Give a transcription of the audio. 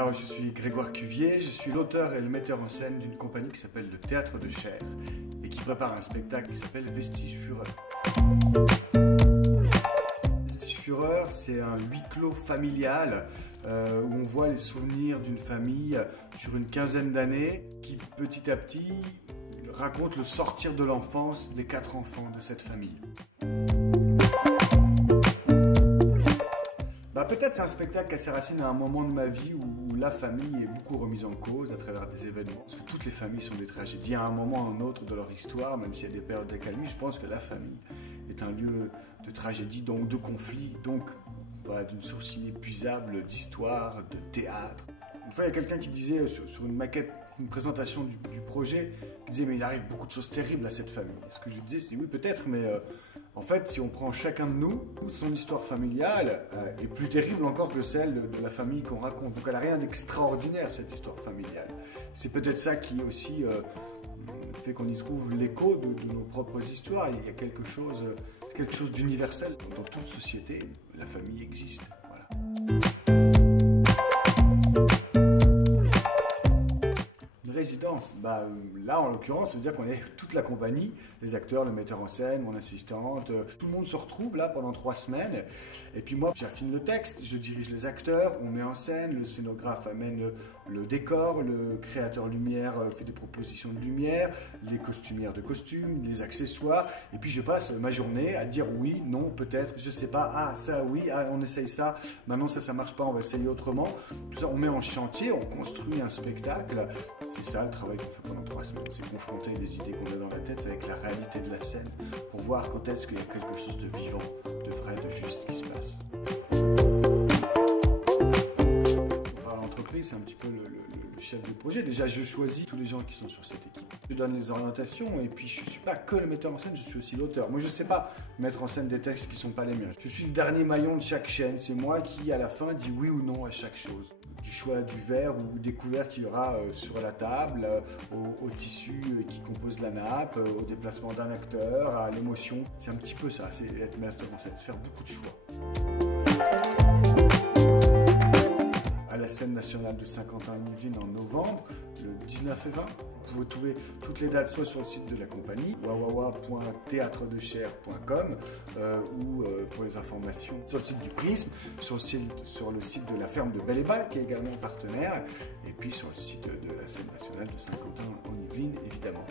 Alors, je suis Grégoire Cuvier, je suis l'auteur et le metteur en scène d'une compagnie qui s'appelle le Théâtre de Cher et qui prépare un spectacle qui s'appelle Vestiges Fureur. Vestiges Fureur, c'est un huis clos familial où on voit les souvenirs d'une famille sur une quinzaine d'années qui, petit à petit, raconte le sortir de l'enfance des 4 enfants de cette famille. Peut-être c'est un spectacle qui a ses racines à un moment de ma vie où la famille est beaucoup remise en cause à travers des événements. Parce que toutes les familles sont des tragédies à un moment ou à un autre de leur histoire, même s'il y a des périodes d'accalmie. Je pense que la famille est un lieu de tragédie, donc de conflit, donc voilà, d'une source inépuisable d'histoire, de théâtre. Une fois, il y a quelqu'un qui disait sur une maquette, une présentation du projet, qui disait mais il arrive beaucoup de choses terribles à cette famille. Ce que je disais, c'est oui peut-être, mais en fait, si on prend chacun de nous, son histoire familiale est plus terrible encore que celle de la famille qu'on raconte. Donc elle n'a rien d'extraordinaire, cette histoire familiale. C'est peut-être ça qui aussi fait qu'on y trouve l'écho de nos propres histoires. Il y a quelque chose d'universel. Dans toute société, la famille existe. Voilà. Résidence, là en l'occurrence ça veut dire qu'on est toute la compagnie, les acteurs, le metteur en scène, mon assistante, tout le monde se retrouve là pendant 3 semaines et puis moi j'affine le texte, je dirige les acteurs, on met en scène, le scénographe amène le décor, le créateur lumière fait des propositions de lumière, les costumières de costumes, les accessoires et puis je passe ma journée à dire oui, non, peut-être, je sais pas, ah ça oui, ah, on essaye ça, maintenant ça marche pas, on va essayer autrement, tout ça on met en chantier, on construit un spectacle. C'est ça le travail qu'on fait pendant 3 semaines, c'est confronter les idées qu'on a dans la tête avec la réalité de la scène pour voir quand est-ce qu'il y a quelque chose de vivant, de vrai, de juste qui se passe. L'entreprise, c'est un petit peu le chef du projet. Déjà, je choisis tous les gens qui sont sur cette équipe. Je donne les orientations et puis je ne suis pas que le metteur en scène, je suis aussi l'auteur. Moi, je ne sais pas mettre en scène des textes qui ne sont pas les miens. Je suis le dernier maillon de chaque chaîne. C'est moi qui, à la fin, dis oui ou non à chaque chose. Du choix du verre ou des couverts qu'il y aura sur la table, au tissu qui compose la nappe, au déplacement d'un acteur, à l'émotion. C'est un petit peu ça, c'est être metteur en scène, c'est faire beaucoup de choix. À la scène nationale de Saint-Quentin-en-Yvelines en novembre, le 19 et 20. Vous pouvez trouver toutes les dates soit sur le site de la compagnie, wawawa.theatredecher.com ou pour les informations sur le site du Prisme, sur le site de la ferme de Bel-et-Bal qui est également partenaire, et puis sur le site de la scène nationale de Saint-Quentin-en-Yvelines évidemment.